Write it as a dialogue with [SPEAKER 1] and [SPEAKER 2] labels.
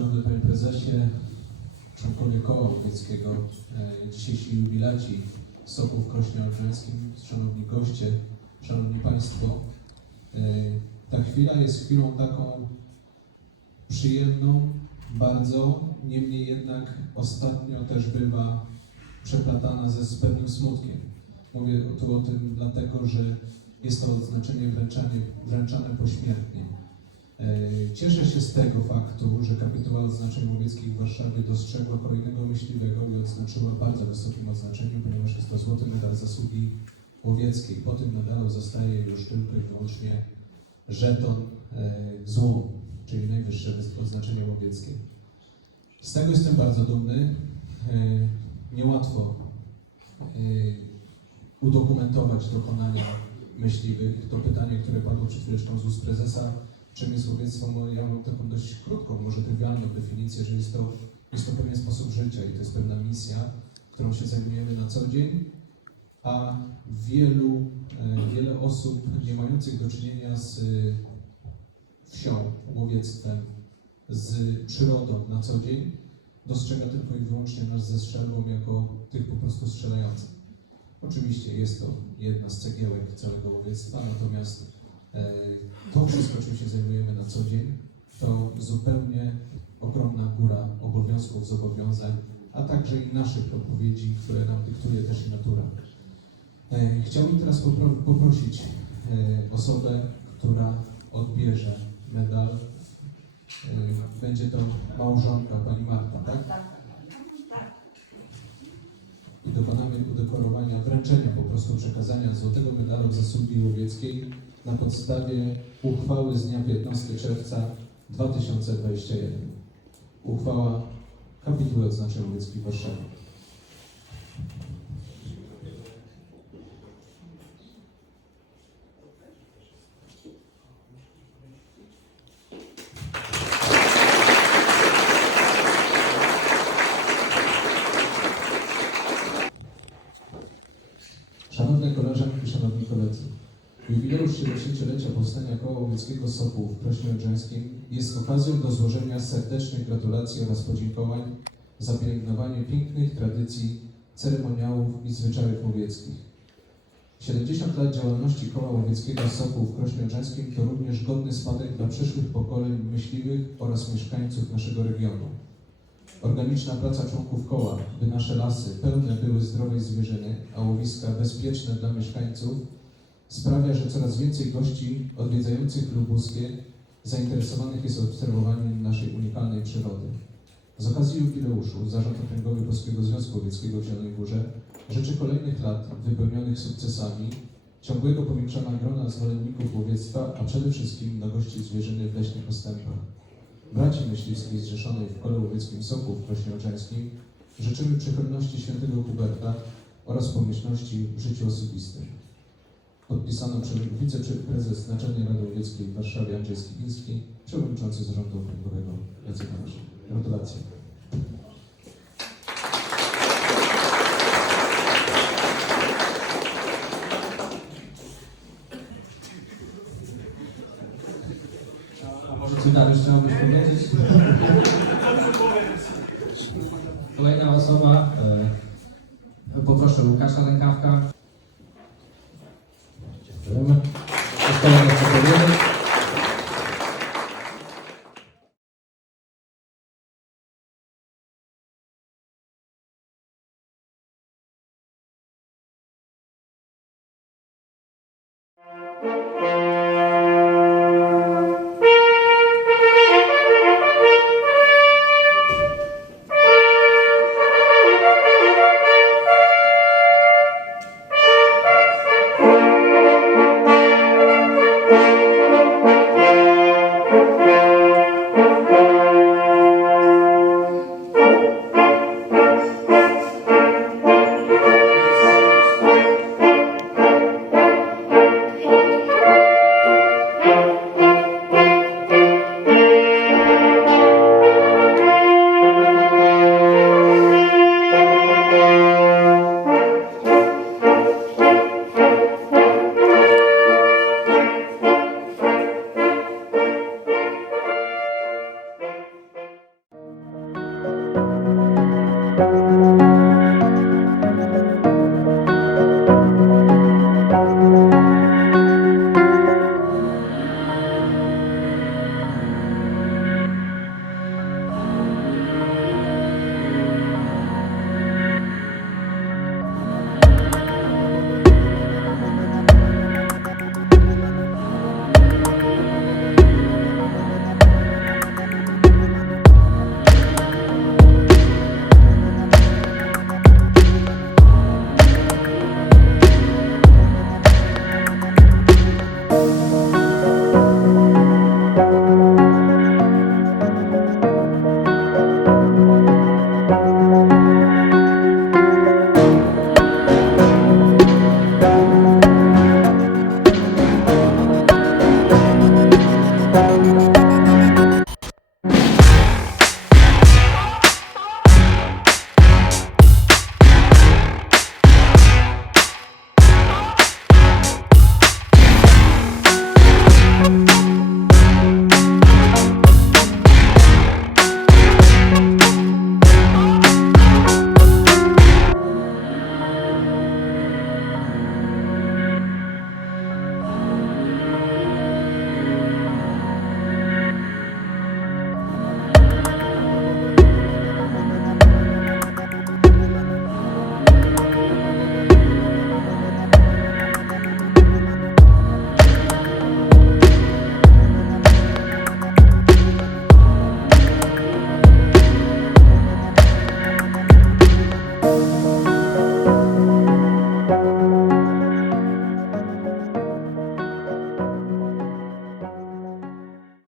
[SPEAKER 1] Szanowny Panie Prezesie, członkowie Koła Łowieckiego, e, dzisiejsi jubilaci Soków Krośnie Odrzańskim, Szanowni goście, Szanowni Państwo. e, Ta chwila jest chwilą taką przyjemną, bardzo, niemniej jednak ostatnio też bywa przeplatana ze z pewnym smutkiem. Mówię tu o tym dlatego, że jest to odznaczenie wręczane pośmiertnie. E, Cieszę się z tego faktu, że kapituła odznaczeń łowieckich w Warszawie dostrzegła kolejnego myśliwego i odznaczyła bardzo wysokim odznaczeniem, ponieważ jest to złoty medal zasługi łowieckiej. Po tym medalu zostaje już tylko i wyłącznie żeton e, złomu, czyli najwyższe odznaczenie łowieckie. Z tego jestem bardzo dumny. E, Niełatwo udokumentować dokonania myśliwych. To pytanie, które padło przed chwileczką z ust prezesa, czym jest łowiectwo, ja mam taką dość krótką, może trywialną definicję, że jest to, jest to pewien sposób życia i to jest pewna misja, którą się zajmujemy na co dzień, a wielu, e, wiele osób nie mających do czynienia z e, wsią, łowiectwem, z przyrodą na co dzień, dostrzega tylko i wyłącznie nas ze strzelbą jako tych po prostu strzelających. Oczywiście jest to jedna z cegiełek całego łowiectwa, natomiast to wszystko, czym się zajmujemy na co dzień, to zupełnie ogromna góra obowiązków, zobowiązań, a także i naszych odpowiedzi, które nam dyktuje też i natura. E, Chciałbym teraz popro- poprosić e, osobę, która odbierze medal. E, Będzie to małżonka pani Marta, tak? Dokonamy udekorowania, wręczenia po prostu przekazania złotego medalu zasługi łowieckiej na podstawie uchwały z dnia 15 czerwca 2021. Uchwała kapituły odznaczeń łowieckich w Szanowne koleżanki, szanowni koledzy, jubileusz 70-lecia powstania Koła Łowieckiego Sopu w Krośnie Odrzańskim jest okazją do złożenia serdecznych gratulacji oraz podziękowań za pielęgnowanie pięknych tradycji, ceremoniałów i zwyczajów łowieckich. 70 lat działalności Koła Łowieckiego Sopu w Krośnie Odrzańskim to również godny spadek dla przyszłych pokoleń myśliwych oraz mieszkańców naszego regionu. Organiczna praca członków koła, by nasze lasy pełne były zdrowej zwierzyny, a łowiska bezpieczne dla mieszkańców, sprawia, że coraz więcej gości odwiedzających Lubuskie zainteresowanych jest obserwowaniem naszej unikalnej przyrody. Z okazji jubileuszu Zarząd Okręgowy Polskiego Związku Łowieckiego w Zielonej Górze życzy kolejnych lat wypełnionych sukcesami, ciągłego powiększania grona zwolenników łowiectwa, a przede wszystkim mnogości zwierzyny w leśnych postępach. Braci myśliwskiej zrzeszonej w Kole Łowieckim Soku w Krośnie Odrzańskim życzymy przychylności świętego Huberta oraz pomyślności w życiu osobistym. Podpisano przez wiceprezes Naczelnej Rady Łowieckiej w Warszawie Andrzej Skibiński, przewodniczący Zarządu Okręgowego Jacek. Gratulacje.
[SPEAKER 2] Może ci tam jeszcze powiedzieć? Kolejna osoba. E, poproszę Łukasza Rękawka. Dziękujemy.
[SPEAKER 3] Thank you.